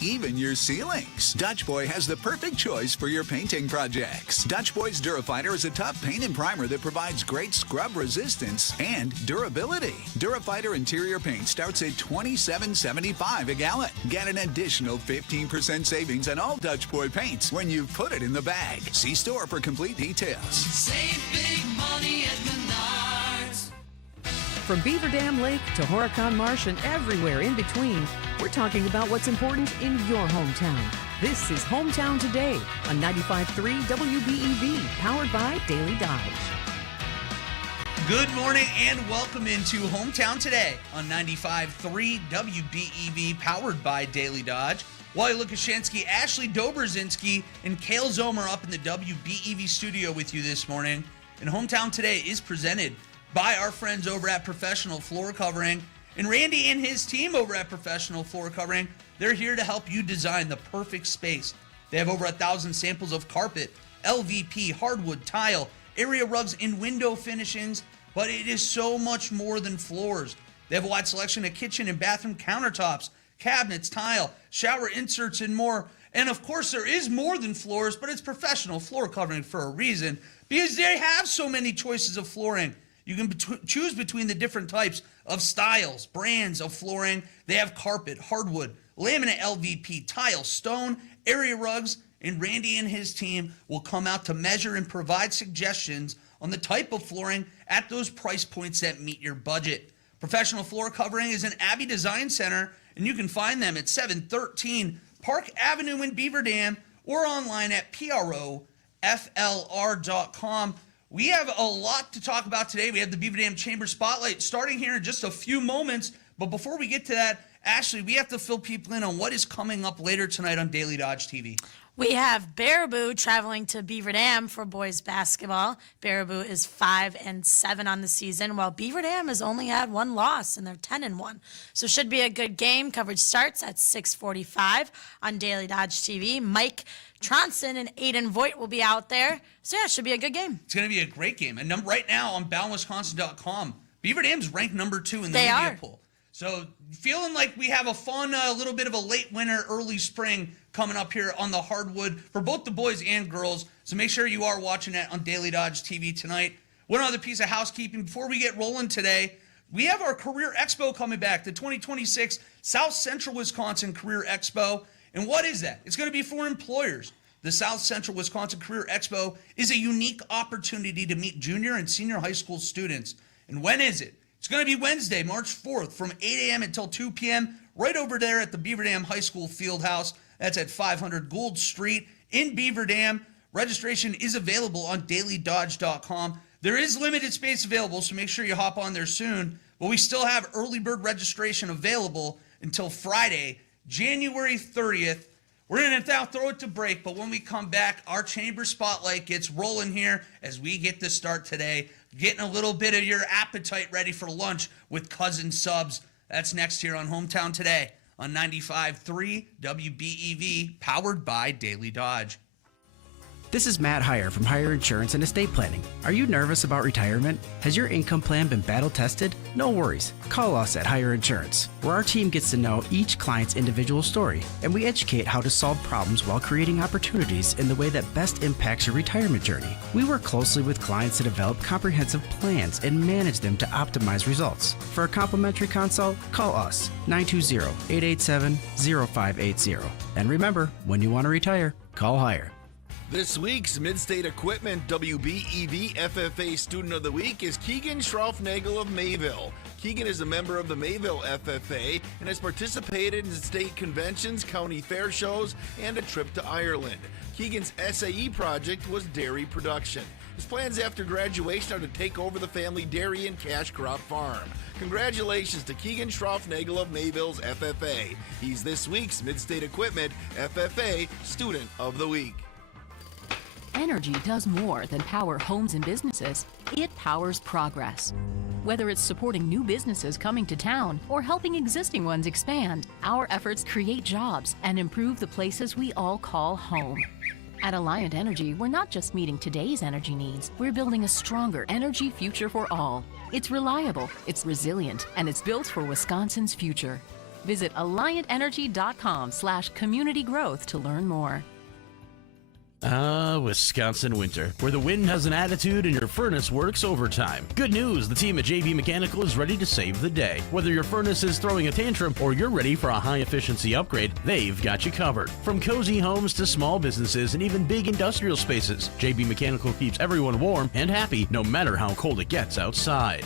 even your ceilings. Dutch Boy has the perfect choice for your painting projects. Dutch Boy's Durafighter is a tough paint and primer that provides great scrub resistance and durability. Durafighter interior paint starts at $27.75 a gallon. Get an additional 15% savings on all Dutch Boy paints when you put it in the bag. See store for complete details. Save big money at Menards. From Beaver Dam Lake to Horicon Marsh and everywhere in between, we're talking about what's important in your hometown. This is Hometown Today on 95.3 WBEV, powered by Daily Dodge. Good morning and welcome into Hometown Today on 95.3 WBEV, powered by Daily Dodge. Wally Lukashenski, Ashley Dobrzinski, and Kale Zomer up in the WBEV studio with you this morning. And Hometown Today is presented by our friends over at Professional Floor Covering. And Randy and his team over at Professional Floor Covering, they're here to help you design the perfect space. They have over 1,000 samples of carpet, LVP, hardwood, tile, area rugs, and window finishings, but it is so much more than floors. They have a wide selection of kitchen and bathroom countertops, cabinets, tile, shower inserts, and more. And of course, there is more than floors, but it's Professional Floor Covering for a reason, because they have so many choices of flooring. You can choose between the different types of styles, brands of flooring. They have carpet, hardwood, laminate LVP, tile, stone, area rugs, and Randy and his team will come out to measure and provide suggestions on the type of flooring at those price points that meet your budget. Professional Floor Covering is an Abbey Design Center, and you can find them at 713 Park Avenue in Beaver Dam or online at PROFLR.com. We have a lot to talk about today. We have the Beaver Dam Chamber Spotlight starting here in just a few moments. But before we get to that, Ashley, we have to fill people in on what is coming up later tonight on Daily Dodge TV. We have Baraboo traveling to Beaver Dam for boys basketball. Baraboo is 5-7 on the season, while Beaver Dam has only had one loss, and they're 10-1. So should be a good game. Coverage starts at 6:45 on Daily Dodge TV. Mike Tronson and Aiden Voigt will be out there. So, yeah, it should be a good game. It's going to be a great game. And right now on BoundWisconsin.com, Beaver Dam's ranked number 2 in the media poll. So, feeling like we have a fun, little bit of a late winter, early spring coming up here on the hardwood for both the boys and girls. So, make sure you are watching that on Daily Dodge TV tonight. One other piece of housekeeping before we get rolling today. We have our Career Expo coming back, the 2026 South Central Wisconsin Career Expo. And what is that? It's going to be for employers. The South Central Wisconsin Career Expo is a unique opportunity to meet junior and senior high school students. And when is it? It's going to be Wednesday, March 4th from 8 a.m. until 2 p.m. right over there at the Beaver Dam High School Fieldhouse. That's at 500 Gould Street in Beaver Dam. Registration is available on DailyDodge.com. There is limited space available, so make sure you hop on there soon. But we still have early bird registration available until Friday, January 30th. We're going to now throw it to break, but when we come back, our Chamber Spotlight gets rolling here as we get to start today. Getting a little bit of your appetite ready for lunch with Cousin Subs. That's next here on Hometown Today on 95.3 WBEV, powered by Daily Dodge. This is Matt Heyer from Heyer Insurance and Estate Planning. Are you nervous about retirement? Has your income plan been battle tested? No worries. Call us at Heyer Insurance, where our team gets to know each client's individual story, and we educate how to solve problems while creating opportunities in the way that best impacts your retirement journey. We work closely with clients to develop comprehensive plans and manage them to optimize results. For a complimentary consult, call us 920-887-0580. And remember, when you want to retire, call Heyer. This week's Mid-State Equipment WBEV FFA Student of the Week is Keegan Schraufnagel of Mayville. Keegan is a member of the Mayville FFA and has participated in state conventions, county fair shows, and a trip to Ireland. Keegan's SAE project was dairy production. His plans after graduation are to take over the family dairy and cash crop farm. Congratulations to Keegan Schraufnagel of Mayville's FFA. He's this week's Mid-State Equipment FFA Student of the Week. Energy does more than power homes and businesses. It powers progress. Whether it's supporting new businesses coming to town or helping existing ones expand, our efforts create jobs and improve the places we all call home. At Alliant Energy, we're not just meeting today's energy needs, we're building a stronger energy future for all. It's reliable, it's resilient, and it's built for Wisconsin's future. Visit AlliantEnergy.com/community growth to learn more. Wisconsin winter, where the wind has an attitude and your furnace works overtime. Good news, the team at JB Mechanical is ready to save the day. Whether your furnace is throwing a tantrum or you're ready for a high-efficiency upgrade, they've got you covered. From cozy homes to small businesses and even big industrial spaces, JB Mechanical keeps everyone warm and happy no matter how cold it gets outside.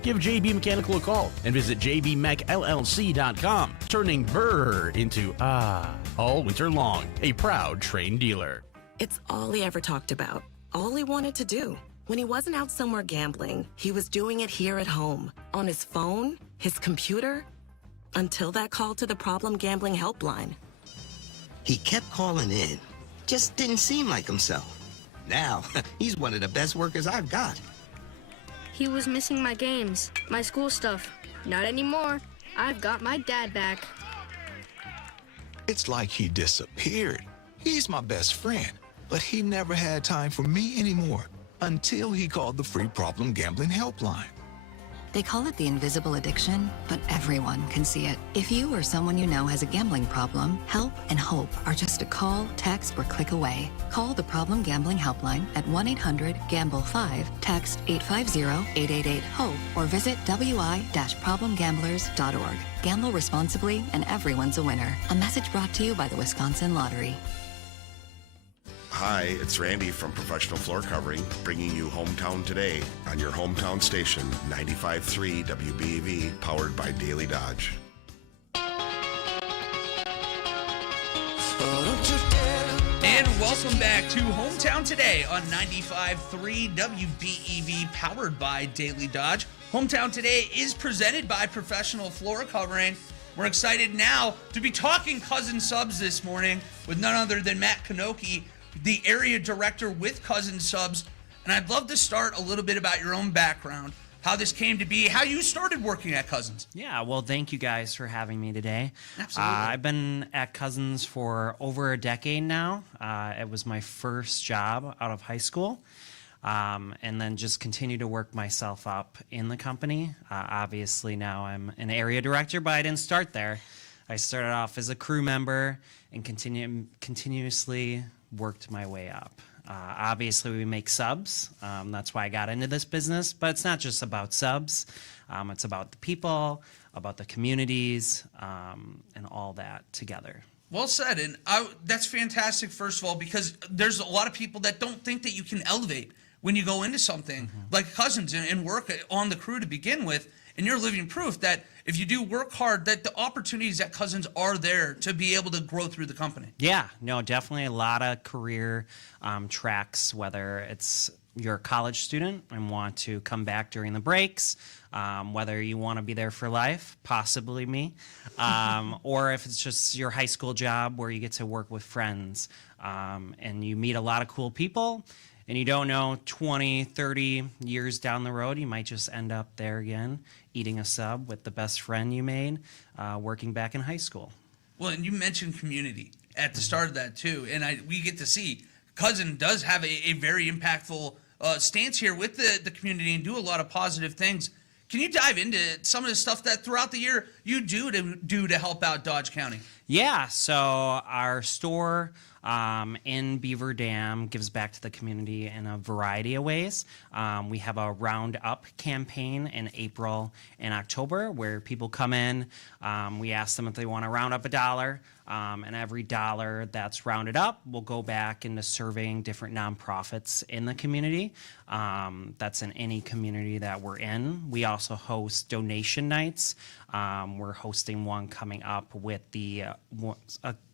Give JB Mechanical a call and visit jbmechllc.com, turning brr into all winter long. A proud Train dealer. It's all he ever talked about, all he wanted to do. When he wasn't out somewhere gambling, he was doing it here at home, on his phone, his computer, until that call to the Problem Gambling Helpline. He kept calling in, just didn't seem like himself. Now, he's one of the best workers I've got. He was missing my games, my school stuff. Not anymore. I've got my dad back. It's like he disappeared. He's my best friend, but he never had time for me anymore until he called the free Problem Gambling Helpline. They call it the invisible addiction, but everyone can see it. If you or someone you know has a gambling problem, help and hope are just a call, text, or click away. Call the Problem Gambling Helpline at 1-800-GAMBLE-5, text 850-888-HOPE, or visit wi-problemgamblers.org. Gamble responsibly and everyone's a winner. A message brought to you by the Wisconsin Lottery. Hi, it's Randy from Professional Floor Covering, bringing you Hometown Today on your hometown station, 95.3 WBEV, powered by Daily Dodge. And welcome back to Hometown Today on 95.3 WBEV, powered by Daily Dodge. Hometown Today is presented by Professional Floor Covering. We're excited now to be talking Cousin Subs this morning with none other than Matt Kanoki, the area director with Cousin Subs. And I'd love to start a little bit about your own background, how this came to be, how you started working at Cousins. Yeah, well, thank you guys for having me today. Absolutely. I've been at Cousins for over a decade now. It was my first job out of high school. And then just continue to work myself up in the company. Obviously now I'm an area director, but I didn't start there. I started off as a crew member and continuously worked my way up. Obviously we make subs. That's why I got into this business, but it's not just about subs. It's about the people, about the communities, and all that together. Well said. And that's fantastic, first of all, because there's a lot of people that don't think that you can elevate when you go into something like Cousins and work on the crew to begin with. And you're living proof that if you do work hard, that the opportunities at Cousins are there to be able to grow through the company. Yeah, no, definitely a lot of career tracks, whether it's you're a college student and want to come back during the breaks, whether you want to be there for life, possibly me, or if it's just your high school job where you get to work with friends and you meet a lot of cool people. And you don't know, 20, 30 years down the road, you might just end up there again, eating a sub with the best friend you made, working back in high school. Well, and you mentioned community at the start of that, too. And we get to see Cousin does have a very impactful stance here with the community and do a lot of positive things. Can you dive into some of the stuff that throughout the year you do to help out Dodge County? Yeah, so our store in Beaver Dam gives back to the community in a variety of ways. We have a Round Up campaign in April and October where people come in. We ask them if they want to round up $1, and every dollar that's rounded up will go back into serving different nonprofits in the community. That's in any community that we're in. We also host donation nights. We're hosting one coming up with the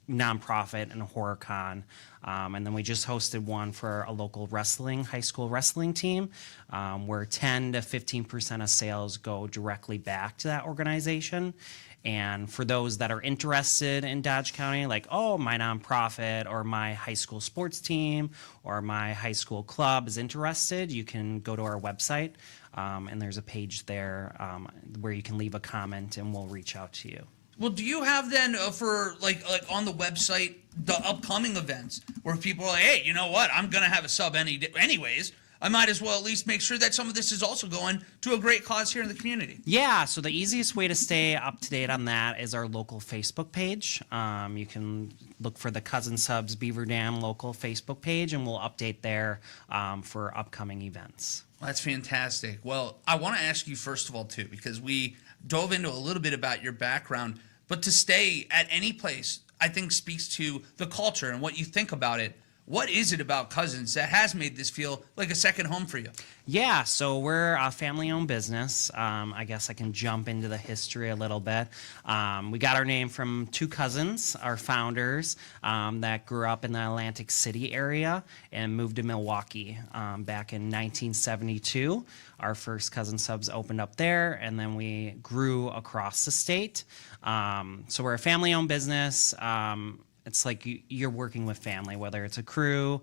nonprofit and HorrorCon. And then we just hosted one for a local high school wrestling team, where 10 to 15% of sales go directly back to that organization. And for those that are interested in Dodge County, like, oh, my nonprofit or my high school sports team or my high school club is interested, you can go to our website, and there's a page there where you can leave a comment and we'll reach out to you. Well, do you have then for like on the website the upcoming events where people are like, hey, you know what? I'm gonna have a sub anyways. I might as well at least make sure that some of this is also going to a great cause here in the community. Yeah, so the easiest way to stay up to date on that is our local Facebook page. You can look for the Cousin Subs Beaver Dam local Facebook page, and we'll update there for upcoming events. Well, that's fantastic. Well, I want to ask you first of all, too, because we dove into a little bit about your background, but to stay at any place, I think speaks to the culture and what you think about it. What is it about Cousins that has made this feel like a second home for you? Yeah, so we're a family-owned business. I guess I can jump into the history a little bit. We got our name from two cousins, our founders, that grew up in the Atlantic City area and moved to Milwaukee back in 1972. Our first Cousin Subs opened up there, and then we grew across the state. So we're a family-owned business. It's like you're working with family, whether it's a crew,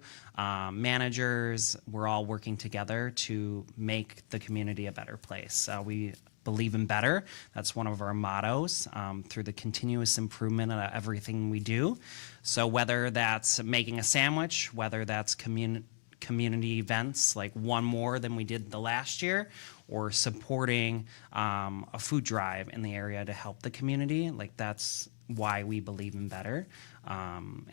managers, we're all working together to make the community a better place. We believe in better. That's one of our mottos through the continuous improvement of everything we do. So whether that's making a sandwich, whether that's community events like one more than we did the last year, or supporting a food drive in the area to help the community, like that's why we believe in better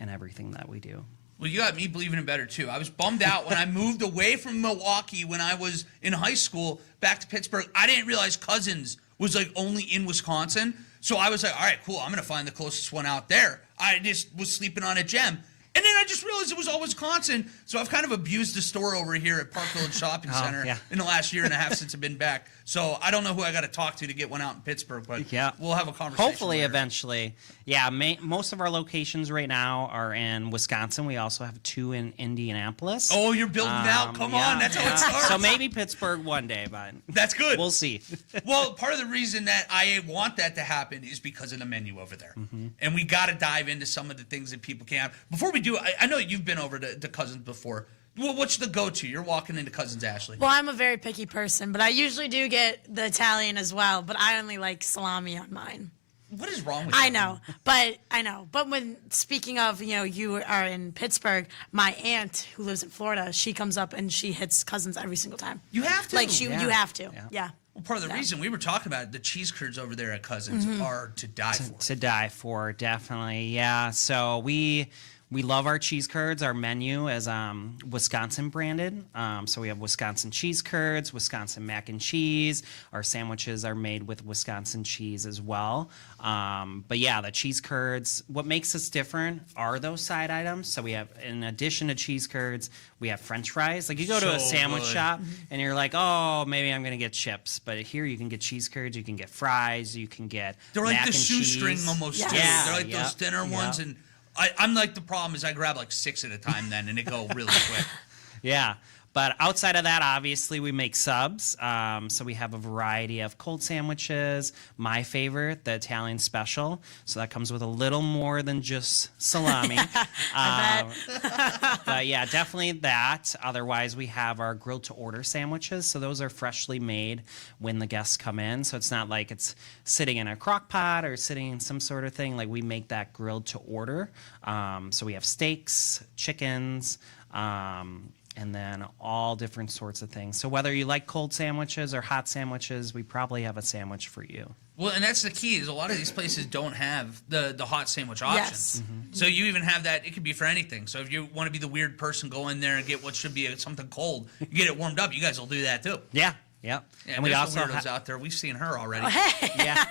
in everything that we do. Well, you got me believing in better, too. I was bummed out when I moved away from Milwaukee when I was in high school back to Pittsburgh. I didn't realize Cousins was, like, only in Wisconsin. So I was like, all right, cool, I'm going to find the closest one out there. I just was sleeping on a gem. And then I just realized it was all Wisconsin. So I've kind of abused the store over here at Park Village Shopping Center in the last year and a half since I've been back. So I don't know who I got to talk to get one out in Pittsburgh, but we'll have a conversation. Hopefully, later. Eventually. Yeah, most of our locations right now are in Wisconsin. We also have 2 in Indianapolis. Oh, you're building out. Come on, that's how it starts. So maybe Pittsburgh one day, but that's good. We'll see. Well, part of the reason that I want that to happen is because of the menu over there. And we got to dive into some of the things that people can have. Before we do, I know you've been over to Cousins before. Well, what's the go-to? You're walking into Cousins, Ashley. Well, I'm a very picky person, but I usually do get the Italian as well, but I only like salami on mine. What is wrong with I you? know. But when speaking of, you are in Pittsburgh, my aunt who lives in Florida, she comes up and she hits Cousins every single time. You have to. You have to. Yeah. Well, part of the reason we were talking about it, the cheese curds over there at Cousins are to die for. To die for, definitely. Yeah. So we love our cheese curds. Our menu is Wisconsin branded. So we have Wisconsin cheese curds, Wisconsin mac and cheese. Our sandwiches are made with Wisconsin cheese as well. But yeah, the cheese curds, what makes us different are those side items. So we have, in addition to cheese curds, we have French fries. Like you go to a sandwich shop and you're like, oh, maybe I'm going to get chips. But here you can get cheese curds, you can get fries, you can get They're like mac the and shoestring cheese. almost. Yeah. Too. They're like those thinner ones. And I'm like, the problem is I grab like 6 at a time then and it go really quick. Yeah. But outside of that, obviously, we make subs. So we have a variety of cold sandwiches. My favorite, the Italian special. So that comes with a little more than just salami. But yeah, definitely that. Otherwise, we have our grilled to order sandwiches. So those are freshly made when the guests come in. So it's not like it's sitting in a crock pot or sitting in some sort of thing. Like we make that grilled to order. So we have steaks, chickens, and then all different sorts of things. So whether you like cold sandwiches or hot sandwiches, we probably have a sandwich for you. Well, and that's the key is a lot of these places don't have the hot sandwich options. So you even have that. It could be for anything. So if you want to be the weird person, go in there and get what should be something cold. You get it warmed up. You guys will do that too. Yeah. Yep. Yeah, and we also weirdos out there. We've seen her already. Yeah.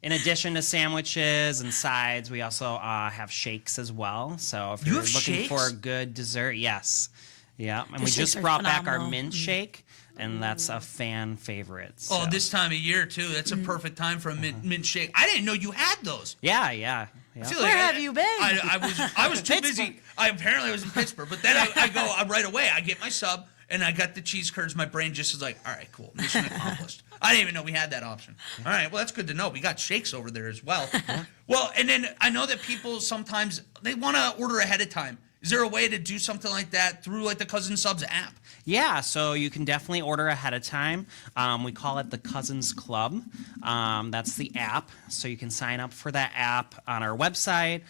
In addition to sandwiches and sides, we also have shakes as well. So if you're looking for a good dessert, yes. Yeah. And we just brought back our mint shake, and that's a fan favorite. So. Oh, this time of year, too. That's a perfect time for a mint shake. I didn't know you had those. Yeah, yeah. Where have you been? I was too busy. Apparently I was in Pittsburgh. But then I go right away. I get my sub, and I got the cheese curds. My brain just is like, all right, cool. Mission accomplished. I didn't even know we had that option. All right, well, that's good to know. We got shakes over there as well. Well, and then I know that people sometimes, they want to order ahead of time. Is there a way to do something like that through like the Cousin Subs app? Yeah, so you can definitely order ahead of time. We call it the Cousins Club. That's the app. So you can sign up for that app on our website,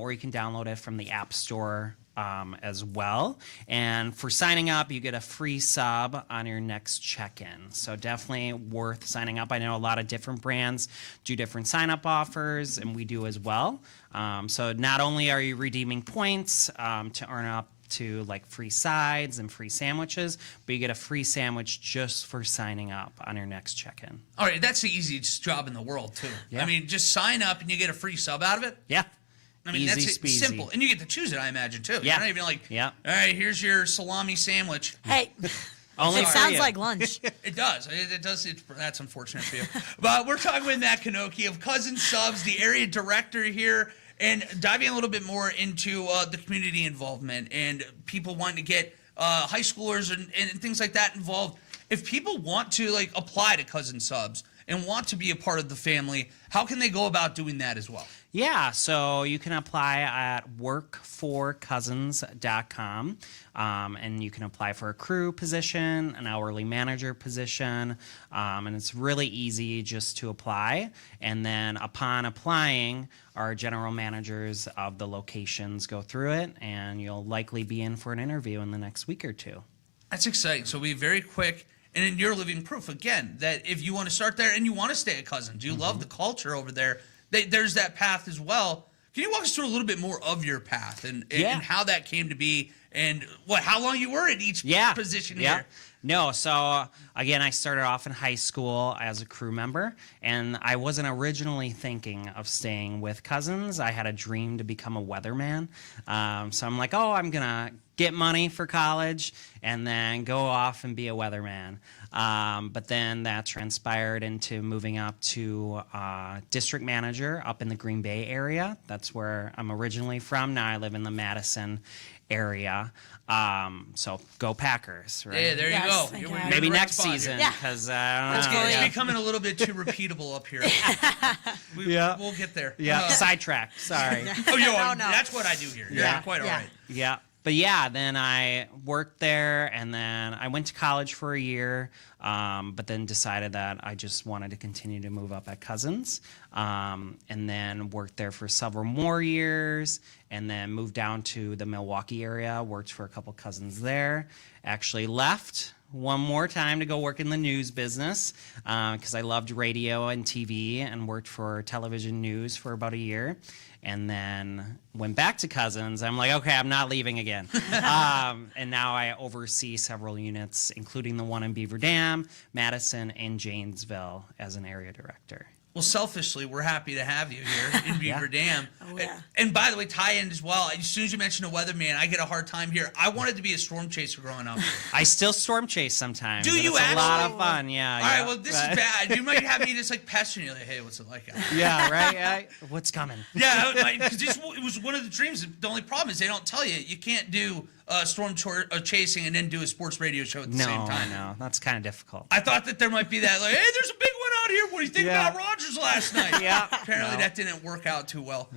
or you can download it from the App Store as well. And for signing up, you get a free sub on your next check-in. So definitely worth signing up. I know a lot of different brands do different sign-up offers, and we do as well. So not only are you redeeming points to earn up to like free sides and free sandwiches, but you get a free sandwich just for signing up on your next check-in. All right, that's the easiest job in the world, too. Yeah. I mean, just sign up and you get a free sub out of it. Yeah. I mean, Easy that's speasy. simple. And you get to choose it, I imagine, too. Yeah. You're not even like, Yeah. all right, here's your salami sandwich. Hey, Only it for sounds you. like lunch. It does. It does. That's unfortunate for you. But we're talking with Matt Kanoki of Cousin Subs, the area director here, and diving a little bit more into the community involvement and people wanting to get high schoolers and things like that involved. If people want to like apply to Cousin Subs and want to be a part of the family, how can they go about doing that as well? Yeah, so you can apply at workforcousins.com, and you can apply for a crew position, an hourly manager position, and it's really easy just to apply. And then upon applying, our general managers of the locations go through it, and you'll likely be in for an interview in the next week or two. That's exciting. So be very quick. And then you're living proof, again, that if you want to start there and you want to stay at Cousins, you love the culture over there, there's that path as well. Can you walk us through a little bit more of your path and how that came to be and how long you were at each position here? No, so again, I started off in high school as a crew member, and I wasn't originally thinking of staying with Cousins. I had a dream to become a weatherman. So I'm like, I'm going to get money for college and then go off and be a weatherman. But then that transpired into moving up to district manager up in the Green Bay area. That's where I'm originally from. Now I live in the Madison area. So go Packers, right? Yeah, there you go. Maybe next season, because it's becoming a little bit too repeatable up here. We'll get there. Yeah, sidetracked. Sorry. No. That's what I do here. You're quite all right. Yeah. But then I worked there, and then I went to college for a year, but then decided that I just wanted to continue to move up at Cousins, and then worked there for several more years, and then moved down to the Milwaukee area, worked for a couple Cousins there, actually left one more time to go work in the news business because I loved radio and TV and worked for television news for about a year. And then went back to Cousins. I'm like, okay, I'm not leaving again. And now I oversee several units, including the one in Beaver Dam, Madison, and Janesville as an area director. Well, selfishly, we're happy to have you here in Beaver Dam. Oh, yeah. And by the way, tie-in as well. As soon as you mention a weatherman, I get a hard time here. I wanted to be a storm chaser growing up. I still storm chase sometimes. Do you It's actually? a lot of fun, yeah. All right, well, this is bad. You might have me just like pestering you, like, hey, what's it like out there? Yeah, right? What's coming? Yeah, because it was one of the dreams. The only problem is they don't tell you. You can't do storm chasing and then do a sports radio show at the same time. No, that's kind of difficult. I thought that there might be that, like, hey, there's a big one out here. What do you think about Rogers last night? Apparently that didn't work out too well.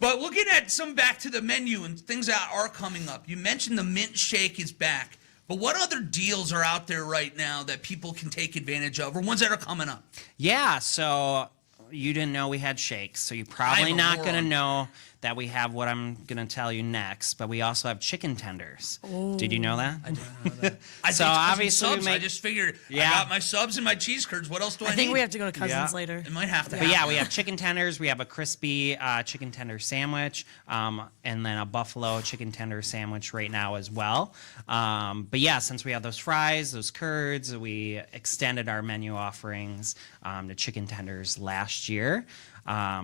But looking at some back to the menu and things that are coming up, you mentioned the mint shake is back. But what other deals are out there right now that people can take advantage of, or ones that are coming up? Yeah, so you didn't know we had shakes, so you're probably not going to know that we have what I'm going to tell you next, but we also have chicken tenders. Oh. Did you know that? I didn't know that. So obviously subs. I just figured I got my subs and my cheese curds. What else do I need? I think we have to go to Cousins later. It might have to But we have chicken tenders. We have a crispy chicken tender sandwich, and then a buffalo chicken tender sandwich right now as well. But since we have those fries, those curds, we extended our menu offerings to chicken tenders last year.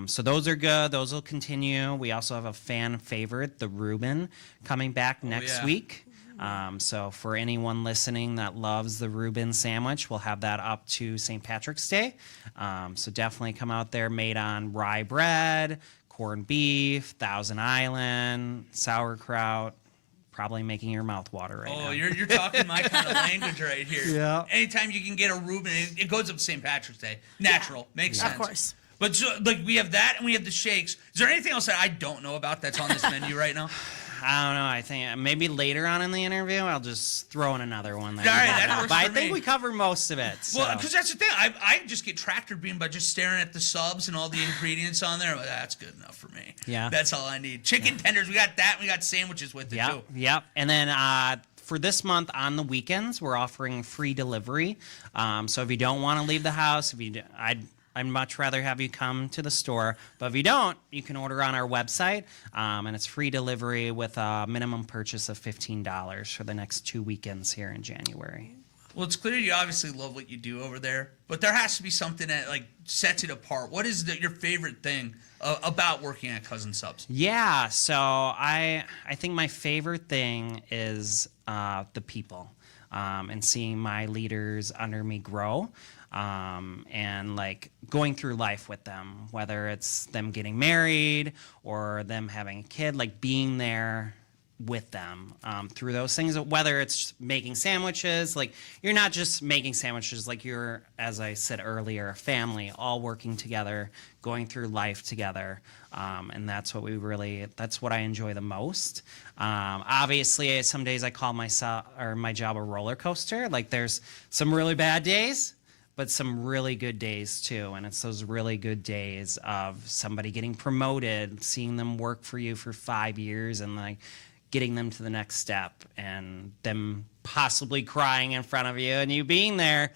So those are good. Those will continue. We also have a fan favorite, the Reuben, coming back next week. So for anyone listening that loves the Reuben sandwich, we'll have that up to St. Patrick's Day. So definitely come out there, made on rye bread, corned beef, Thousand Island, sauerkraut. Probably making your mouth water right now. Oh, you're talking my kind of language right here. Yeah. Anytime you can get a Reuben, it goes up to St. Patrick's Day. Natural. Makes sense. Of course. But so, like we have that and we have the shakes. Is there anything else that I don't know about that's on this menu right now? I don't know. I think maybe later on in the interview, I'll just throw in another one. All right, that works but I for think me. we covered most of it. So. Well, because that's the thing. I just get tractor beamed by just staring at the subs and all the ingredients on there. Well, that's good enough for me. Yeah. That's all I need. Chicken tenders, we got that. We got sandwiches with it, too. Yep. And then for this month on the weekends, we're offering free delivery. So if you don't want to leave the house, I'd much rather have you come to the store. But if you don't, you can order on our website, and it's free delivery with a minimum purchase of $15 for the next 2 weekends here in January. Well, it's clear you obviously love what you do over there, but there has to be something that like sets it apart. What is your favorite thing about working at Cousin Subs? Yeah, so I think my favorite thing is the people, and seeing my leaders under me grow. And like going through life with them, whether it's them getting married or them having a kid, like being there with them through those things, whether it's making sandwiches, like you're not just making sandwiches, like you're, as I said earlier, a family all working together, going through life together. And that's what that's what I enjoy the most. Obviously, some days I call my job a roller coaster. Like there's some really bad days, but some really good days too. And it's those really good days of somebody getting promoted, seeing them work for you for 5 years and like getting them to the next step and them possibly crying in front of you and you being there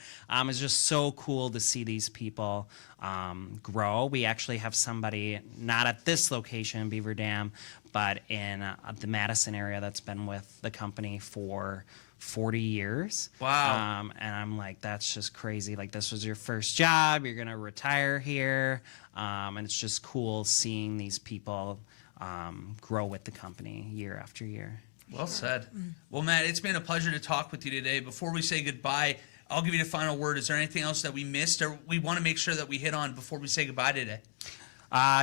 is just so cool to see these people grow. We actually have somebody, not at this location in Beaver Dam, but in the Madison area that's been with the company for 40 years. Wow. And I'm like, that's just crazy. Like, this was your first job. You're going to retire here. And it's just cool seeing these people grow with the company year after year. Well said. Well, Matt, it's been a pleasure to talk with you today. Before we say goodbye, I'll give you the final word. Is there anything else that we missed or we want to make sure that we hit on before we say goodbye today?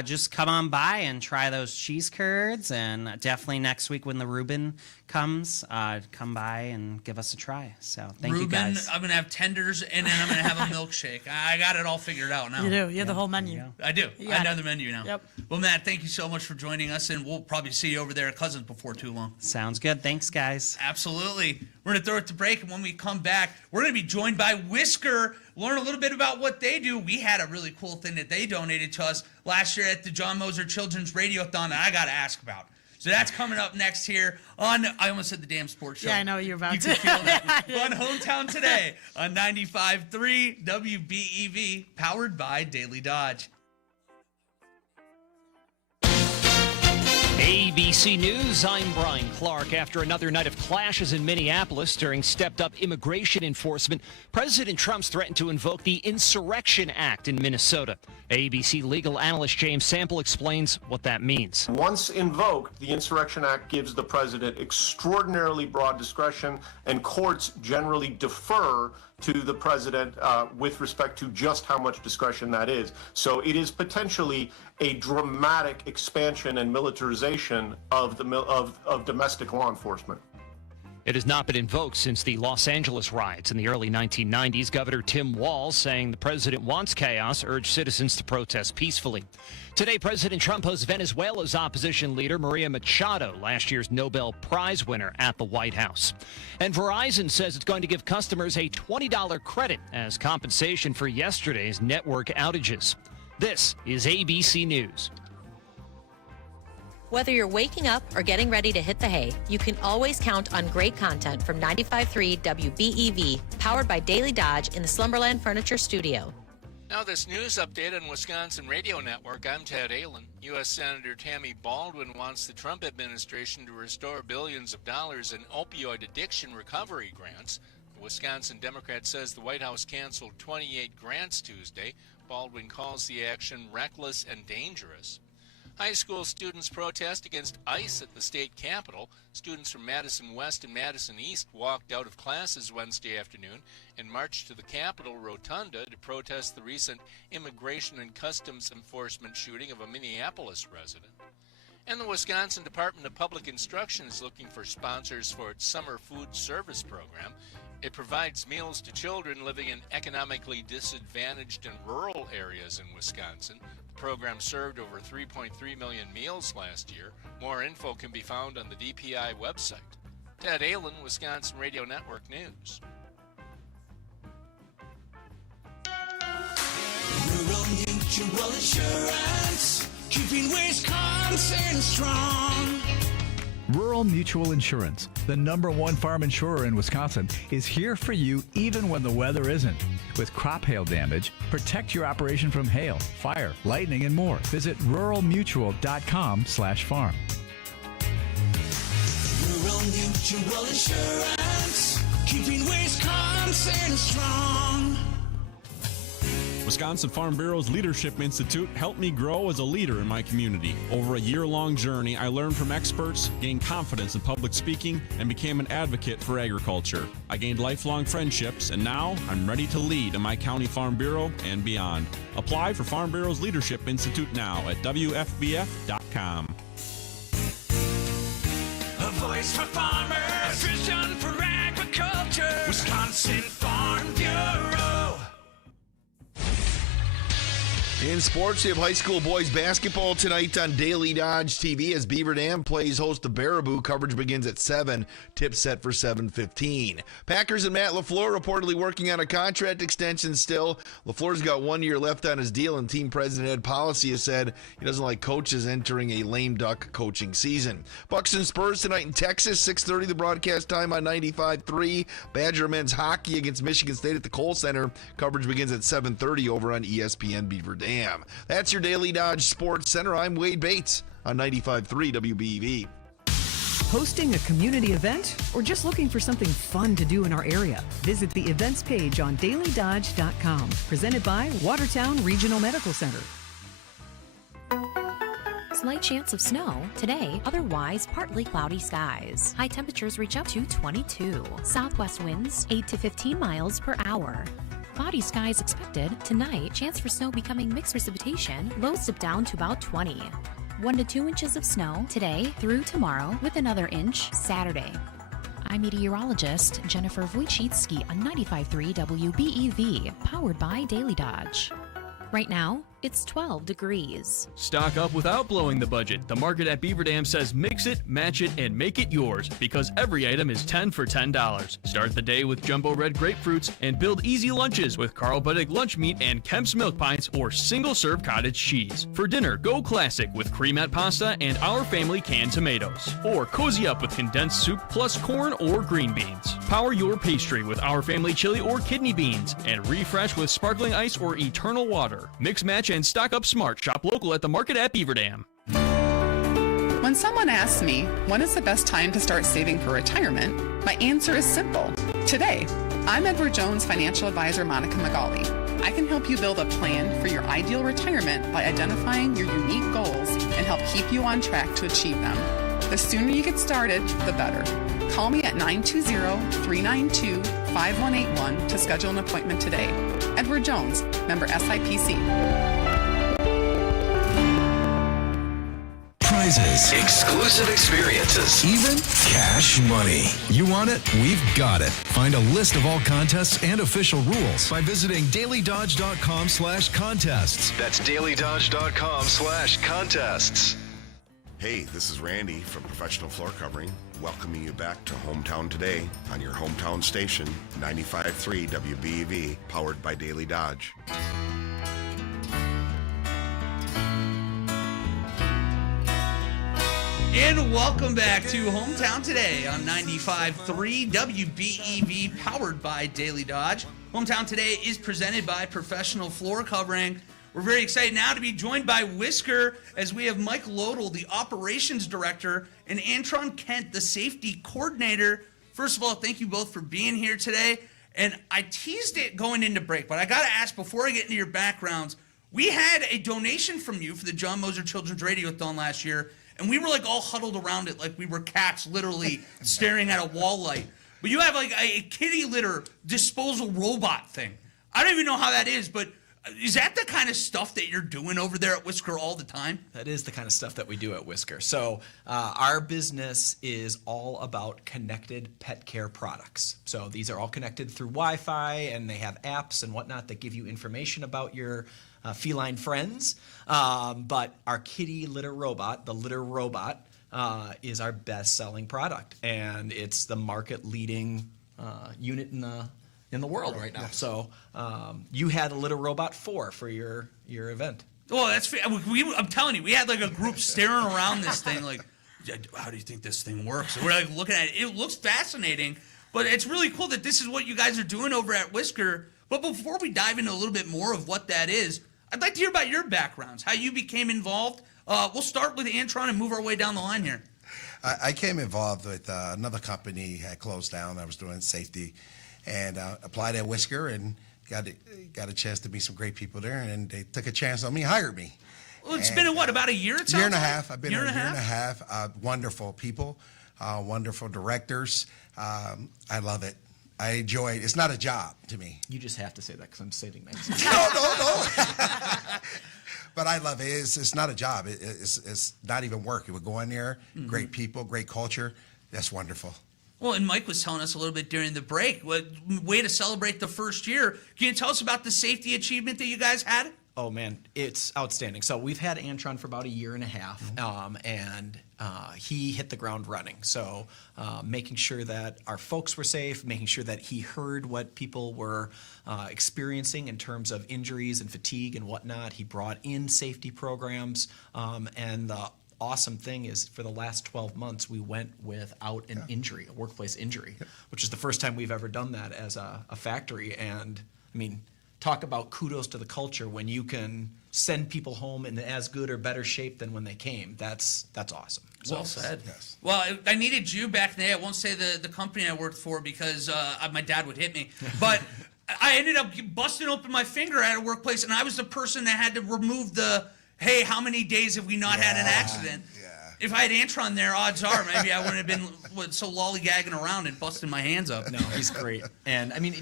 Just come on by and try those cheese curds, and definitely next week when the Reuben comes, come by and give us a try. So thank you guys. I'm going to have tenders, and then I'm going to have a milkshake. I got it all figured out now. You do. You have the whole menu. I do. I know the menu now. Yep. Well, Matt, thank you so much for joining us, and we'll probably see you over there at Cousins before too long. Sounds good. Thanks, guys. Absolutely. We're going to throw it to break, and when we come back, we're going to be joined by Whisker, learn a little bit about what they do. We had a really cool thing that they donated to us last year at the John Moser Children's Radiothon that I got to ask about. So that's coming up next here on, I almost said the damn sports show. Yeah, I know you're about you to. Can feel that. On Hometown Today on 95.3 WBEV, powered by Daily Dodge. ABC News, I'm Brian Clark. After another night of clashes in Minneapolis during stepped-up immigration enforcement, President Trump's threatened to invoke the Insurrection Act in Minnesota. ABC legal analyst James Sample explains what that means. Once invoked, the Insurrection Act gives the president extraordinarily broad discretion, and courts generally defer to the president with respect to just how much discretion that is. So it is potentially a dramatic expansion and militarization of domestic law enforcement. It has not been invoked since the Los Angeles riots in the early 1990s. Governor Tim Walz, saying the president wants chaos, urged citizens to protest peacefully. Today, President Trump hosts Venezuela's opposition leader, Maria Machado, last year's Nobel Prize winner, at the White House. And Verizon says it's going to give customers a $20 credit as compensation for yesterday's network outages. This is ABC News. Whether you're waking up or getting ready to hit the hay, you can always count on great content from 95.3 WBEV, powered by Daily Dodge in the Slumberland Furniture Studio. Now this news update on Wisconsin Radio Network. I'm Ted Allen. U.S. Senator Tammy Baldwin wants the Trump administration to restore billions of dollars in opioid addiction recovery grants. The Wisconsin Democrat says the White House canceled 28 grants Tuesday. Baldwin calls the action reckless and dangerous. High school students protest against ICE at the state capitol. Students from Madison West and Madison East walked out of classes Wednesday afternoon and marched to the Capitol Rotunda to protest the recent Immigration and Customs Enforcement shooting of a Minneapolis resident. And the Wisconsin Department of Public Instruction is looking for sponsors for its summer food service program. It provides meals to children living in economically disadvantaged and rural areas in Wisconsin. The program served over 3.3 million meals last year. More info can be found on the DPI website. Ted Aylen, Wisconsin Radio Network News. Rural Mutual Insurance, keeping Wisconsin strong. Rural Mutual Insurance, the #1 farm insurer in Wisconsin, is here for you even when the weather isn't. With crop hail damage, protect your operation from hail, fire, lightning, and more. Visit ruralmutual.com/farm. Rural Mutual Insurance, keeping Wisconsin strong. Wisconsin Farm Bureau's Leadership Institute helped me grow as a leader in my community. Over a year-long journey, I learned from experts, gained confidence in public speaking, and became an advocate for agriculture. I gained lifelong friendships, and now I'm ready to lead in my county Farm Bureau and beyond. Apply for Farm Bureau's Leadership Institute now at WFBF.com. A voice for farmers, a vision for agriculture. Wisconsin Farm Bureau. In sports, we have high school boys basketball tonight on Daily Dodge TV as Beaver Dam plays host to Baraboo. Coverage begins at 7. Tip set for 7:15. Packers and Matt LaFleur reportedly working on a contract extension still. LaFleur's got 1 year left on his deal, and team president Ed Policy has said he doesn't like coaches entering a lame duck coaching season. Bucks and Spurs tonight in Texas, 6:30 the broadcast time on 95.3. Badger men's hockey against Michigan State at the Kohl Center. Coverage begins at 7:30 over on ESPN Beaver Dam. That's your Daily Dodge Sports Center. I'm Wade Bates on 95.3 WBEV. Hosting a community event or just looking for something fun to do in our area? Visit the events page on DailyDodge.com. Presented by Watertown Regional Medical Center. Slight chance of snow today, otherwise partly cloudy skies. High temperatures reach up to 22. Southwest winds 8 to 15 miles per hour. Cloudy skies expected tonight. Chance for snow becoming mixed precipitation. Lows dip down to about 20. 1 to 2 inches of snow today through tomorrow, with another inch Saturday. I'm meteorologist Jennifer Wojcicki on 95.3 WBEV, powered by Daily Dodge. Right now, it's 12 degrees. Stock up without blowing the budget. The market at Beaver Dam says mix it, match it, and make it yours, because every item is 10 for $10. Start the day with jumbo red grapefruits and build easy lunches with Carl Buddig lunch meat and Kemp's milk pints or single-serve cottage cheese. For dinner, go classic with cremette pasta and Our Family canned tomatoes. Or cozy up with condensed soup plus corn or green beans. Power your pastry with Our Family chili or kidney beans, and refresh with sparkling ice or eternal water. Mix, match, and stock up smart. Shop local at the market at Beaver Dam. When someone asks me, when is the best time to start saving for retirement, my answer is simple: today. I'm Edward Jones financial advisor Monica McGauley. I can help you build a plan for your ideal retirement by identifying your unique goals and help keep you on track to achieve them. The sooner you get started, the better. Call me at 920-392-5181 to schedule an appointment today. Edward Jones, member SIPC. Prizes, exclusive experiences, even cash money. You want it? We've got it. Find a list of all contests and official rules by visiting dailydodge.com/contests. That's dailydodge.com/contests. Hey, this is Randy from Professional Floor Covering, welcoming you back to Hometown Today on your hometown station, 95.3 WBEV, powered by Daily Dodge. And welcome back to Hometown Today on 95.3 WBEV, powered by Daily Dodge. Hometown Today is presented by Professional Floor Covering. We're very excited now to be joined by Whisker, as we have Mike Lodel, the operations director, and Antron Kent, the safety coordinator. First of all, thank you both for being here today. And I teased it going into break, but I got to ask, before I get into your backgrounds, we had a donation from you for the John Moser Children's Radiothon last year, and we were like all huddled around it like we were cats, literally staring at a wall light. But you have like a kitty litter disposal robot thing. I don't even know how that is, but Is that the kind of stuff that you're doing over there at Whisker all the time? That is the kind of stuff that we do at Whisker. So our business is all about connected pet care products. So these are all connected through Wi-Fi, and they have apps and whatnot that give you information about your feline friends. But our kitty litter robot, the litter robot, is our best-selling product, and it's the market-leading unit in the world right now. So you had a litter robot 4 for your event. Oh, that's I'm telling you, we had like a group staring around this thing like, how do you think this thing works? And we're like looking at it. It looks fascinating, but it's really cool that this is what you guys are doing over at Whisker. But before we dive into a little bit more of what that is, I'd like to hear about your backgrounds, how you became involved. We'll start with Antron and move our way down the line here. I came involved with another company had closed down. I was doing safety, and applied at Whisker and got a chance to meet some great people there. And they took a chance on me, hired me. Well, it's been about a year. Year and a half. I've been here a year and a half. Wonderful people, wonderful directors. I love it. I enjoy it. It's not a job to me. You just have to say that because I'm sitting next to you. No. But I love it. It's not a job. It's not even work. It would go in there, great people, great culture. That's wonderful. Well, and Mike was telling us a little bit during the break, what way to celebrate the first year. Can you tell us about the safety achievement that you guys had? Oh, man, it's outstanding. So we've had Antron for about a year and a half, and he hit the ground running. So making sure that our folks were safe, making sure that he heard what people were experiencing in terms of injuries and fatigue and whatnot. He brought in safety programs, and the awesome thing is for the last 12 months, we went without an injury, a workplace injury, which is the first time we've ever done that as a factory. And, I mean, talk about kudos to the culture when you can send people home in as good or better shape than when they came. That's awesome. Well said. Yes. Well, I needed you back in the day. I won't say the company I worked for because my dad would hit me. But I ended up busting open my finger at a workplace, and I was the person that had to remove hey, how many days have we not had an accident? Yeah. If I had Antron there, odds are maybe I wouldn't have been so lollygagging around and busting my hands up. No, he's great. And, I mean,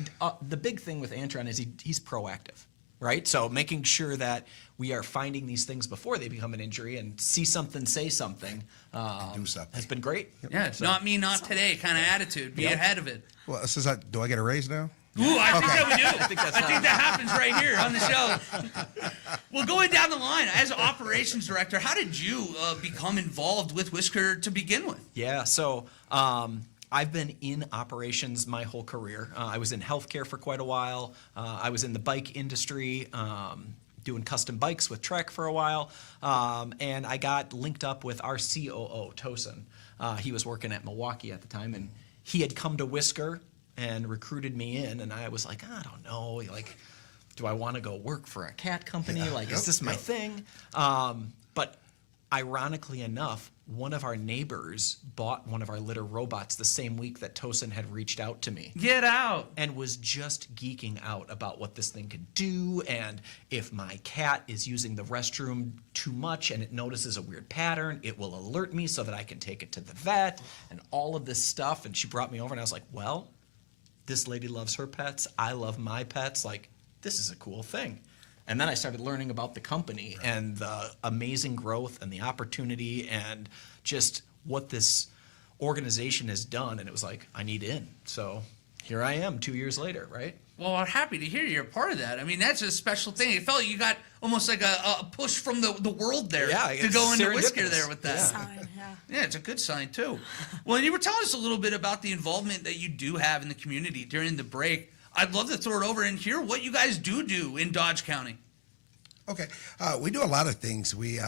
the big thing with Antron is he's proactive, right? So making sure that we are finding these things before they become an injury and see something, say something, do something. has been great. Yeah, it's not me, not today kind of attitude. Be ahead of it. Well, do I get a raise now? Ooh, I think that we do. I think that happens right here on the show. Well, going down the line, as operations director, how did you become involved with Whisker to begin with? Yeah, so I've been in operations my whole career. I was in healthcare for quite a while. I was in the bike industry, doing custom bikes with Trek for a while. And I got linked up with our COO, Tosin. He was working at Milwaukee at the time, and he had come to Whisker and recruited me in, and I was like, I don't know, like, do I want to go work for a cat company? Is this my thing? But ironically enough, one of our neighbors bought one of our litter robots the same week that Tosin had reached out to me. Get out! And was just geeking out about what this thing could do, and if my cat is using the restroom too much and it notices a weird pattern, it will alert me so that I can take it to the vet, and all of this stuff. And she brought me over, and I was like, well, this lady loves her pets. I love my pets. Like, this is a cool thing. And then I started learning about the company and the amazing growth and the opportunity and just what this organization has done. And it was like, I need in. So here I am 2 years later, right? Well, I'm happy to hear you're a part of that. I mean, that's a special thing. It felt like you got almost like a push from the world there to go into Whisker there with that. Yeah, it's a good sign, too. Well, and you were telling us a little bit about the involvement that you do have in the community during the break. I'd love to throw it over and hear what you guys do in Dodge County. Okay. We do a lot of things. We,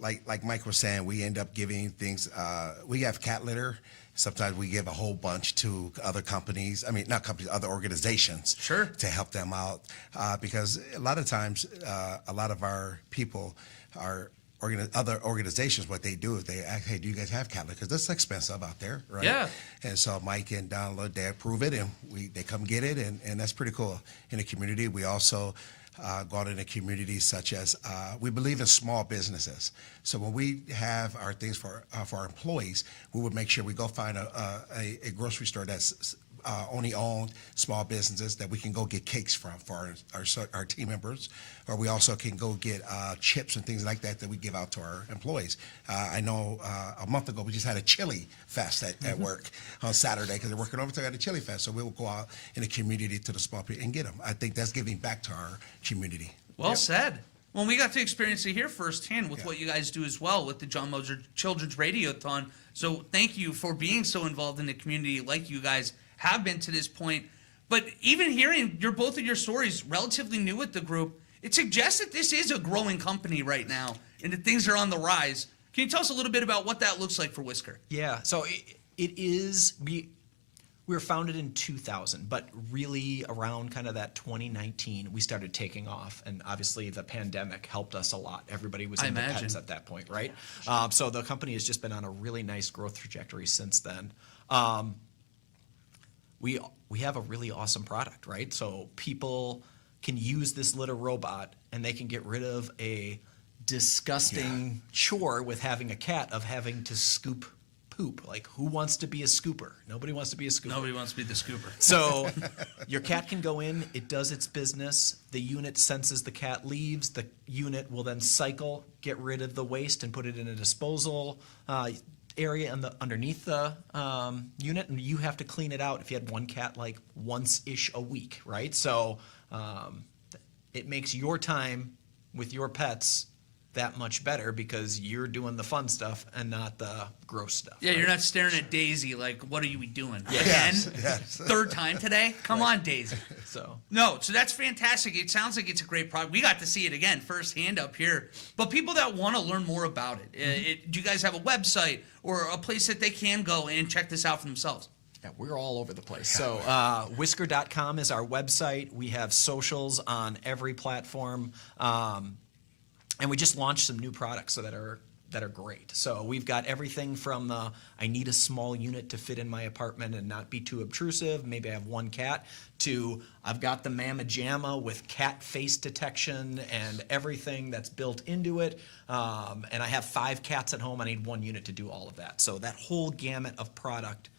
like Mike was saying, we end up giving things. We have cat litter. Sometimes we give a whole bunch to other companies. I mean, not companies, other organizations. Sure. To help them out. Because a lot of times, a lot of our people are other organizations, what they do is they ask, hey, do you guys have cat litter? Because that's expensive out there, right? Yeah. And so Mike and download, they approve it, and they come get it, and that's pretty cool. In the community, we also go out in the community, such as we believe in small businesses. So when we have our things for our employees, we would make sure we go find a grocery store that's only owned small businesses that we can go get cakes from for our team members, or we also can go get chips and things like that we give out to our employees. I know a month ago we just had a chili fest at work on Saturday because they're working overtime at a chili fest. So we will go out in the community to the small people and get them. I think that's giving back to our community. Well said. Well, we got to experience it here firsthand with what you guys do as well with the John Moser Children's Radiothon. So thank you for being so involved in the community like you guys have been to this point. But even hearing both of your stories, relatively new with the group, it suggests that this is a growing company right now and that things are on the rise. Can you tell us a little bit about what that looks like for Whisker? Yeah, so it is, we were founded in 2000, but really around kind of that 2019, we started taking off. And obviously the pandemic helped us a lot. Everybody was in the pets at that point, right? So the company has just been on a really nice growth trajectory since then. We have a really awesome product, right? So people can use this litter robot and they can get rid of a disgusting chore with having a cat of having to scoop poop. Like, who wants to be a scooper? Nobody wants to be a scooper. Nobody wants to be the scooper. So your cat can go in, it does its business, the unit senses the cat leaves, the unit will then cycle, get rid of the waste and put it in a disposal area underneath the unit, and you have to clean it out if you had one cat like once-ish a week, right? So it makes your time with your pets that much better because you're doing the fun stuff and not the gross stuff. Yeah, right? You're not staring at Daisy like, what are you doing? Yes. Again? Yes. Third time today? Come on, Daisy. So that's fantastic. It sounds like it's a great product. We got to see it again firsthand up here. But people that want to learn more about it, do you guys have a website or a place that they can go and check this out for themselves? Yeah, we're all over the place. So whisker.com is our website. We have socials on every platform. And we just launched some new products that are great. So we've got everything from the I need a small unit to fit in my apartment and not be too obtrusive. Maybe I have one cat, to I've got the Mama Jamma with cat face detection and everything that's built into it. And I have 5 cats at home. I need one unit to do all of that. So that whole gamut of product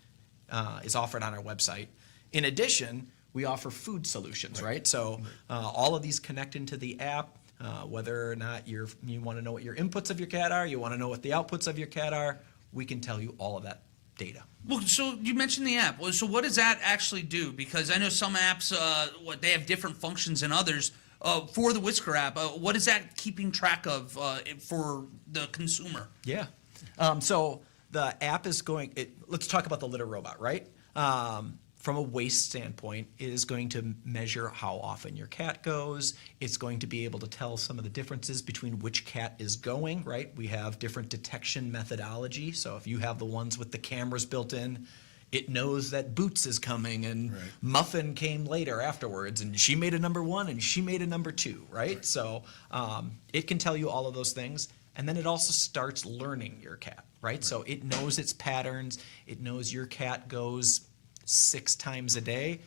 is offered on our website. In addition, we offer food solutions, right? So all of these connect into the app. Whether or not you want to know what your inputs of your cat are, you want to know what the outputs of your cat are, we can tell you all of that data. Well, so you mentioned the app. So what does that actually do? Because I know some apps, they have different functions than others. For the Whisker app, what is that keeping track of for the consumer? Yeah. So the app is let's talk about the litter robot, right? From a waste standpoint, it is going to measure how often your cat goes. It's going to be able to tell some of the differences between which cat is going, right? We have different detection methodology. So if you have the ones with the cameras built in, it knows that Boots is coming and Muffin came later afterwards and she made a number 1 and she made a number 2, right? So it can tell you all of those things. And then it also starts learning your cat, right? So it knows its patterns. It knows your cat goes 6 times a day,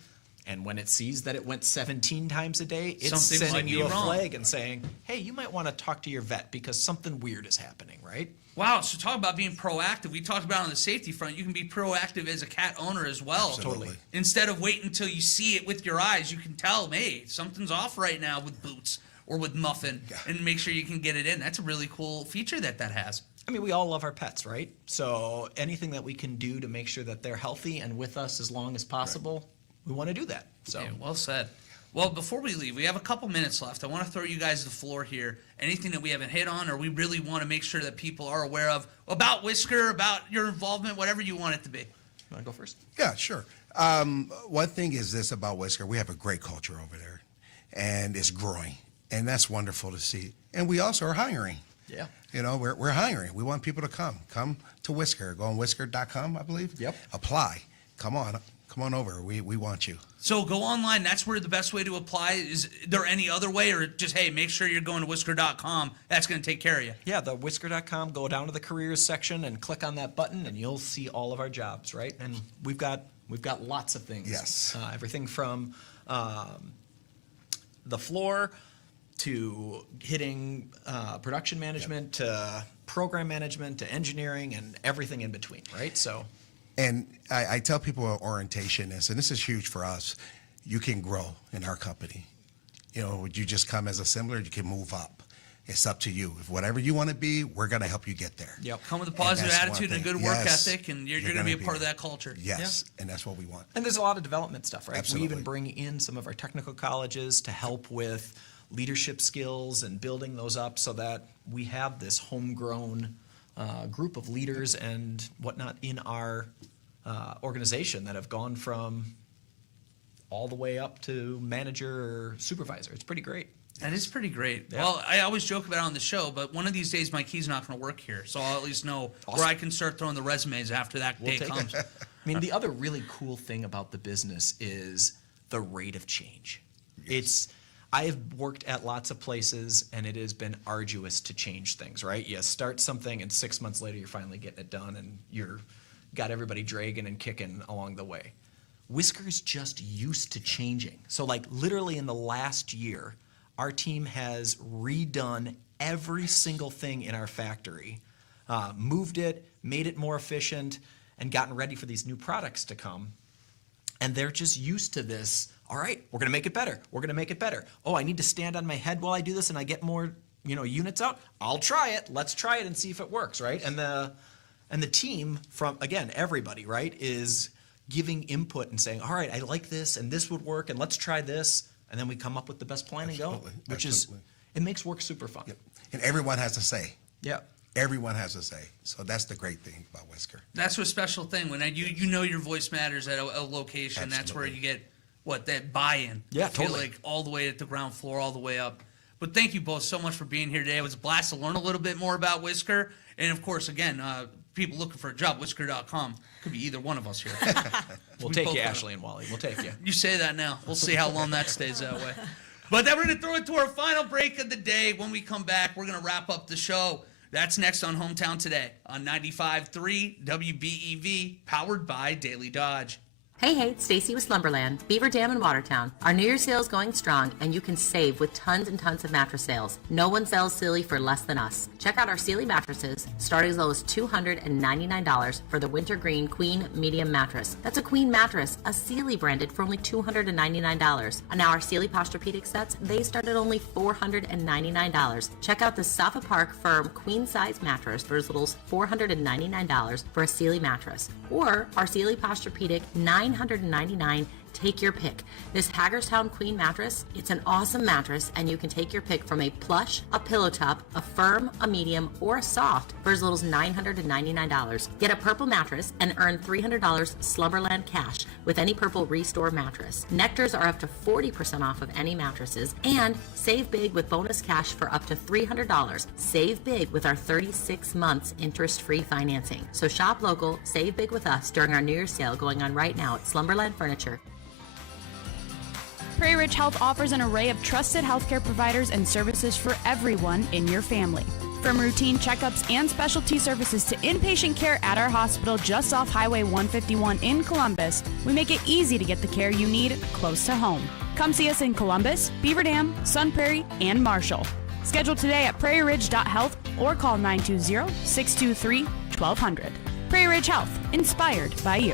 and when it sees that it went 17 times a day, it's sending you a flag and saying, hey, you might want to talk to your vet because something weird is happening, right? Wow, so talk about being proactive. We talked about on the safety front, you can be proactive as a cat owner as well. Totally. Instead of waiting until you see it with your eyes, you can tell, hey, something's off right now with Boots or with Muffin, and make sure you can get it in. That's a really cool feature that has. I mean, we all love our pets, right? So anything that we can do to make sure that they're healthy and with us as long as possible, we want to do that. So Yeah, well said. Well, before we leave, we have a couple minutes left. I want to throw you guys the floor here. Anything that we haven't hit on or we really want to make sure that people are aware of about Whisker, about your involvement, whatever you want it to be. You want to go first? Yeah, sure. One thing is this about Whisker. We have a great culture over there, and it's growing, and that's wonderful to see. And we also are hiring. Yeah. You know, we're hiring. We want people to come to Whisker. Go on whisker.com, I believe. Yep. Apply. Come on over. We want you. So go online. That's where the best way to apply. Is there any other way, or just, hey, make sure you're going to whisker.com. That's going to take care of you. Yeah, the whisker.com, go down to the careers section and click on that button and you'll see all of our jobs, right? And we've got lots of things. Yes. Everything from the floor to hitting production management to program management to engineering and everything in between, right? So And I tell people what orientation is, and this is huge for us. You can grow in our company. You know, you just come as assembler, you can move up. It's up to you. If whatever you want to be, we're going to help you get there. Yep. Come with a positive attitude and a good work ethic, and you're going to be a part of that culture. Yes, and that's what we want. And there's a lot of development stuff, right? Absolutely. We even bring in some of our technical colleges to help with leadership skills and building those up so that we have this homegrown group of leaders and whatnot in our organization that have gone from all the way up to manager or supervisor. It's pretty great. That is pretty great. Yeah. Well, I always joke about it on the show, but one of these days my key's not going to work here, so I'll at least know where I can start throwing the resumes after that day comes. I mean, the other really cool thing about the business is the rate of change. I have worked at lots of places, and it has been arduous to change things, right? You start something, and 6 months later, you're finally getting it done, and you're got everybody dragging and kicking along the way. Whisker's just used to changing. So, like, literally in the last year, our team has redone every single thing in our factory, moved it, made it more efficient, and gotten ready for these new products to come. And they're just used to this. All right, we're going to make it better. We're going to make it better. Oh, I need to stand on my head while I do this and I get more, units out. I'll try it. Let's try it and see if it works, right? And the team from, again, everybody, right, is giving input and saying, all right, I like this and this would work and let's try this. And then we come up with the best plan and go, which is, it makes work super fun. Yep. And everyone has a say. Yeah. Everyone has a say. So that's the great thing about Whisker. That's a special thing. When you know your voice matters at a location, Absolutely. That's where you get, that buy-in. Yeah, I feel totally. like all the way at the ground floor, all the way up. But thank you both so much for being here today. It was a blast to learn a little bit more about Whisker. And, of course, again, people looking for a job, Whisker.com. Could be either one of us here. We'll take you, Ashley and Wally. We'll take you. You say that now. We'll see how long that stays that way. But then we're going to throw it to our final break of the day. When we come back, we're going to wrap up the show. That's next on Hometown Today on 95.3 WBEV, powered by Daily Dodge. Hey, it's Stacy with Slumberland, Beaver Dam in Watertown. Our New Year's sale is going strong, and you can save with tons and tons of mattress sales. No one sells Sealy for less than us. Check out our Sealy mattresses, starting as low as $299 for the Winter Green Queen Medium Mattress. That's a queen mattress, a Sealy branded, for only $299. And now our Sealy Posturepedic sets, they start at only $499. Check out the Safa Park Firm Queen Size Mattress for as little as $499 for a Sealy mattress. Or our Sealy Posturepedic $999. Take your pick. This Hagerstown Queen mattress, it's an awesome mattress, and you can take your pick from a plush, a pillow top, a firm, a medium, or a soft for as little as $999. Get a purple mattress and earn $300 Slumberland cash with any Purple Restore mattress. Nectars are up to 40% off of any mattresses, and save big with bonus cash for up to $300. Save big with our 36 months interest-free financing. So shop local, save big with us during our New Year's sale going on right now at Slumberland Furniture. Prairie Ridge Health offers an array of trusted healthcare providers and services for everyone in your family. From routine checkups and specialty services to inpatient care at our hospital just off Highway 151 in Columbus, we make it easy to get the care you need close to home. Come see us in Columbus, Beaver Dam, Sun Prairie, and Marshall. Schedule today at prairieridge.health or call 920-623-1200. Prairie Ridge Health, inspired by you.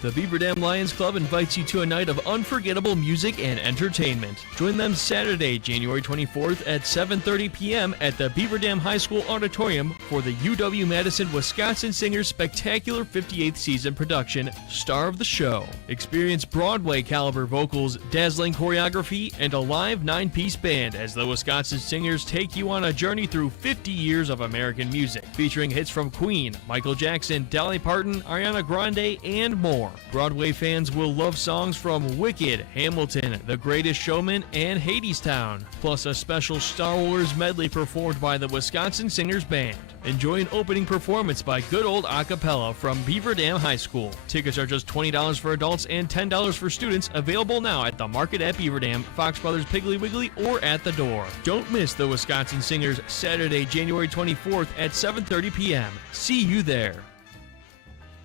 The Beaver Dam Lions Club invites you to a night of unforgettable music and entertainment. Join them Saturday, January 24th at 7:30 p.m. at the Beaver Dam High School Auditorium for the UW-Madison Wisconsin Singers spectacular 58th season production, Star of the Show. Experience Broadway-caliber vocals, dazzling choreography, and a live 9-piece band as the Wisconsin Singers take you on a journey through 50 years of American music, featuring hits from Queen, Michael Jackson, Dolly Parton, Ariana Grande, and more. Broadway fans will love songs from Wicked, Hamilton, The Greatest Showman, and Hadestown, plus a special Star Wars medley performed by the Wisconsin Singers Band. Enjoy an opening performance by good old a cappella from Beaver Dam High School. Tickets are just $20 for adults and $10 for students, available now at the Market at Beaver Dam, Fox Brothers Piggly Wiggly, or at the door. Don't miss the Wisconsin Singers Saturday, January 24th at 7:30 p.m. See you there.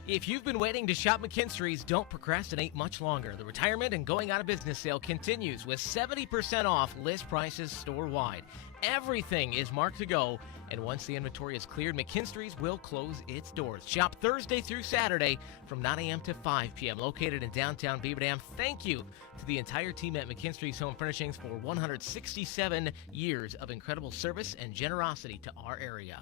If you've been waiting to shop McKinstry's, don't procrastinate much longer. The retirement and going out of business sale continues with 70% off list prices store-wide. Everything is marked to go, and once the inventory is cleared, McKinstry's will close its doors. Shop Thursday through Saturday from 9 a.m. to 5 p.m. Located in downtown Beaver Dam. Thank you to the entire team at McKinstry's Home Furnishings for 167 years of incredible service and generosity to our area.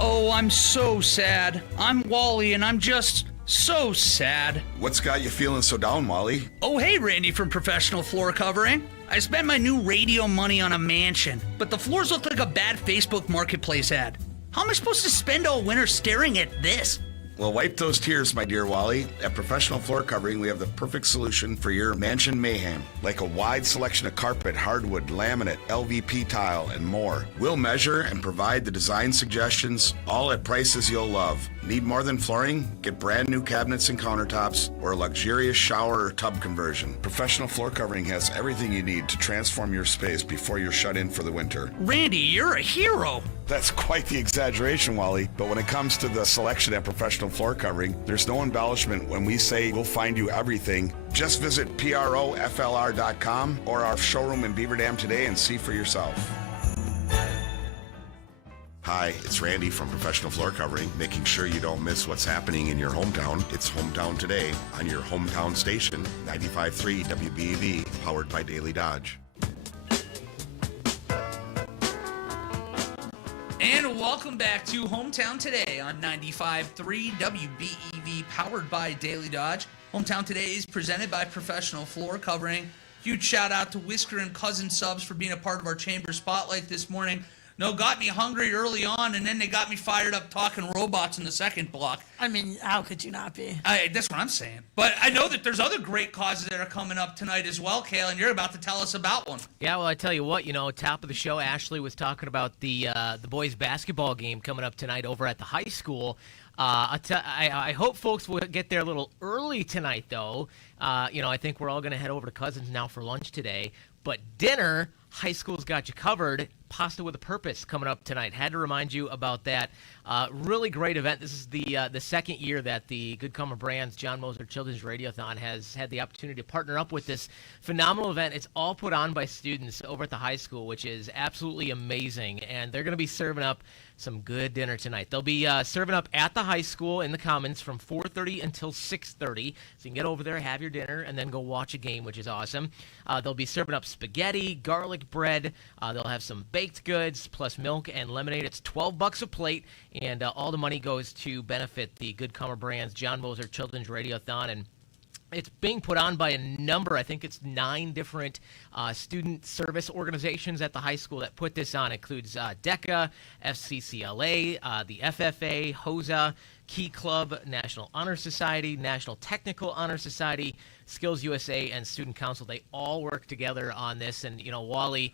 Oh, I'm so sad. I'm Wally, and I'm just so sad. What's got you feeling so down, Wally? Oh, hey, Randy from Professional Floor Covering. I spent my new radio money on a mansion, but the floors look like a bad Facebook Marketplace ad. How am I supposed to spend all winter staring at this? Well, wipe those tears, my dear Wally. At Professional Floor Covering, we have the perfect solution for your mansion mayhem. Like a wide selection of carpet, hardwood, laminate, LVP tile, and more. We'll measure and provide the design suggestions, all at prices you'll love. Need more than flooring? Get brand new cabinets and countertops or a luxurious shower or tub conversion. Professional Floor Covering has everything you need to transform your space before you're shut in for the winter. Randy, you're a hero. That's quite the exaggeration, Wally. But when it comes to the selection at Professional Floor Covering, there's no embellishment when we say we'll find you everything. Just visit PROFLR.com or our showroom in Beaver Dam today and see for yourself. Hi, it's Randy from Professional Floor Covering, making sure you don't miss what's happening in your hometown. It's Hometown Today on your hometown station, 95.3 WBEV, powered by Daily Dodge. And welcome back to Hometown Today on 95.3 WBEV, powered by Daily Dodge. Hometown Today is presented by Professional Floor Covering. Huge shout out to Whisker and Cousin Subs for being a part of our Chamber Spotlight this morning. No, got me hungry early on, and then they got me fired up talking robots in the second block. I mean, how could you not be? That's what I'm saying. But I know that there's other great causes that are coming up tonight as well, Kale, and you're about to tell us about one. Yeah, well, I tell you what, top of the show, Ashley was talking about the boys' basketball game coming up tonight over at the high school. I hope folks will get there a little early tonight, though. I think we're all going to head over to Cousins now for lunch today. But dinner, high school's got you covered. Pasta with a Purpose coming up tonight. Had to remind you about that. Really great event. This is the second year that the Good Karma Brands John Moser Children's Radiothon has had the opportunity to partner up with this phenomenal event. It's all put on by students over at the high school, which is absolutely amazing. And they're going to be serving up some good dinner tonight. They'll be serving up at the high school in the Commons from 4:30 until 6:30. So you can get over there, have your dinner, and then go watch a game, which is awesome. They'll be serving up spaghetti, garlic bread. They'll have some baked goods plus milk and lemonade. It's $12 a plate, and all the money goes to benefit the Good Karma Brands John Moser Children's Radiothon. And it's being put on by a number, I think it's 9 different student service organizations at the high school that put this on. It includes DECA, FCCLA, the FFA, HOSA, Key Club, National Honor Society, National Technical Honor Society, Skills USA, and Student Council. They all work together on this. And, Wally,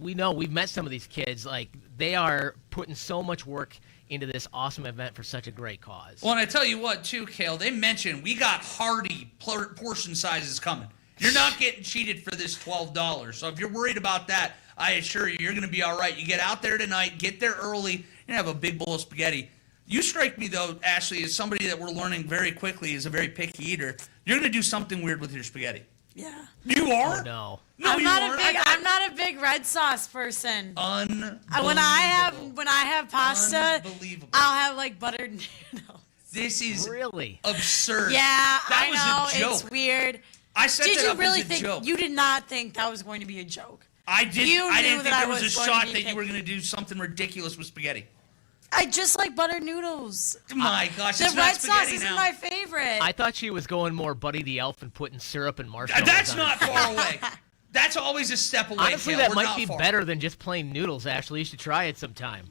we know, we've met some of these kids. Like, they are putting so much work into this awesome event for such a great cause. Well, and I tell you what, too, Kale, they mentioned we got hearty portion sizes coming. You're not getting cheated for this $12. So if you're worried about that, I assure you, you're going to be all right. You get out there tonight, get there early, and have a big bowl of spaghetti. You strike me, though, Ashley, as somebody that we're learning very quickly is a very picky eater. You're going to do something weird with your spaghetti. Yeah. You are? Oh, no. I'm not a big red sauce person. Unbelievable. When I have pasta, I'll have like buttered noodles. This is really absurd. Yeah, that was I know, a joke. it's weird. I set Did that you up really as a think joke. you did not think that was going to be a joke? I didn't. You I knew didn't think that there was a going to shot be that you were going to do something ridiculous with spaghetti. I just like buttered noodles. My gosh, the it's red not spaghetti sauce isn't now. my favorite. I thought she was going more Buddy the Elf and putting syrup and marshmallows That's on not it. far away. That's always a step away. Honestly, Kale. that We're might not be far. better than just plain noodles, Ashley. You should try it sometime.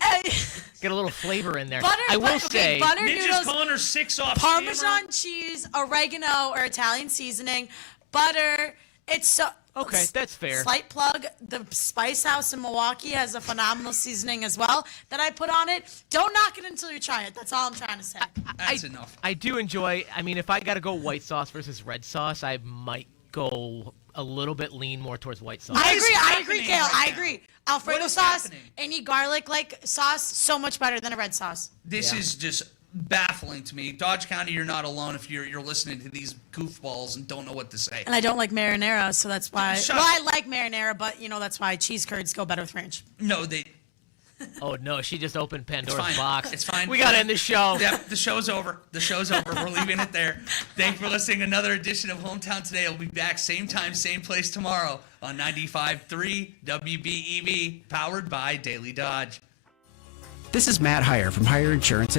Get a little flavor in there. Butter, I will say, butter Ninja's noodles, calling her 6 off Parmesan cheese, oregano, or Italian seasoning, butter. It's so okay, that's fair. Slight plug: the Spice House in Milwaukee has a phenomenal seasoning as well that I put on it. Don't knock it until you try it. That's all I'm trying to say. That's enough. I do enjoy. I mean, if I got to go white sauce versus red sauce, I might go a little bit lean more towards white sauce. I agree, Kale. right I now? agree. Alfredo What is sauce, happening? any garlic like sauce, so much better than a red sauce. This is just baffling to me. Dodge County, you're not alone if you're listening to these goofballs and don't know what to say. And I don't like marinara, so that's why. Shut Well, up. I like marinara, but that's why cheese curds go better with ranch. No, they. Oh no, she just opened It's Pandora's fine. box. It's fine. We gotta end the show. Yep, the show's over. The show's over. We're leaving it there. Thanks for listening. Another edition of Hometown Today. We'll be back same time, same place tomorrow on 95.3 WBEV, powered by Daily Dodge. This is Matt Heyer from Hire Insurance.